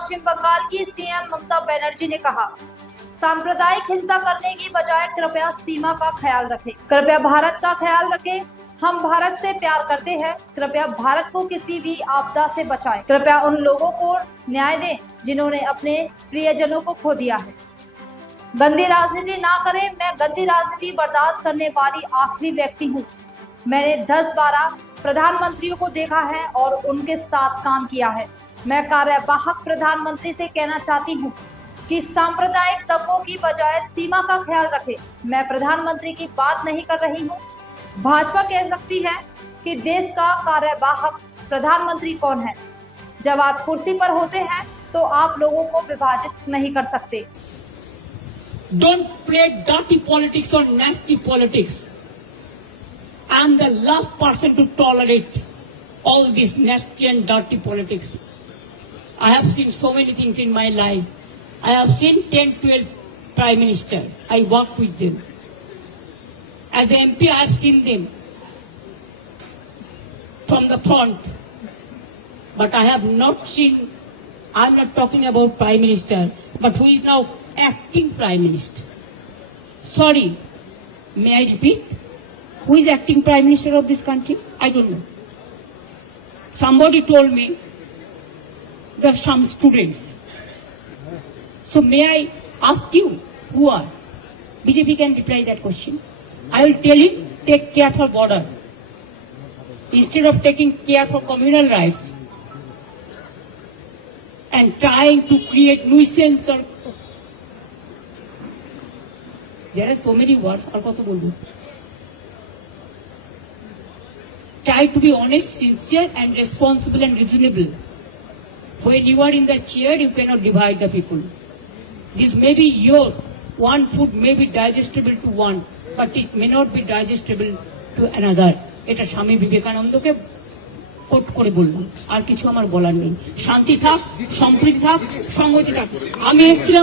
पश्चिम बंगाल की सीएम ममता बनर्जी ने कहा, सांप्रदायिक हिंसा करने की बजाय कृपया सीमा का ख्याल रखें, कृपया भारत का ख्याल रखें। हम भारत से प्यार करते हैं, कृपया भारत को किसी भी आपदा से बचाएं, कृपया उन लोगों को न्याय दें जिन्होंने अपने प्रियजनों को खो दिया है। गंदी राजनीति ना करें। मैं गंदी राजनीति बर्दाश्त करने वाली आखिरी व्यक्ति हूँ। मैंने 10-12 प्रधानमंत्रियों को देखा है और उनके साथ काम किया है। मैं कार्यवाहक प्रधानमंत्री से कहना चाहती हूँ कि सांप्रदायिक दंगों की बजाय सीमा का ख्याल रखें। मैं प्रधानमंत्री की बात नहीं कर रही हूँ। भाजपा कह सकती है कि देश का कार्यवाहक प्रधानमंत्री कौन है। जब आप कुर्सी पर होते हैं तो आप लोगों को विभाजित नहीं कर सकते। Don't play dirty politics or nasty politics. I am the last person to tolerate all this nasty and dirty politics. I have seen so many things in my life. I have seen 10-12 Prime Minister. I work with them. As an MP, I have seen them from the front. But I have not seen, I am not talking about Prime Minister, but who is now acting Prime Minister. Sorry, may I repeat? Who is acting Prime Minister of this country? I don't know. Somebody told me there are some students. So may I ask you, who are? BJP can reply that question. I will tell him, take care for border. Instead of taking care for communal rights and trying to create nuisance or there are so many words. Try to be honest, sincere and responsible and reasonable. When you are in the chair, you cannot divide the people. This may be your one food may be digestible to one, but it may not be digestible to another. এটা স্বামী বিবেকানন্দকে coat করে বললাম, আর কিছু আমার বলার নেই। শান্তি থাক, সম্প্রীতি থাক, সংহতি থাক। আমি এসেছিলাম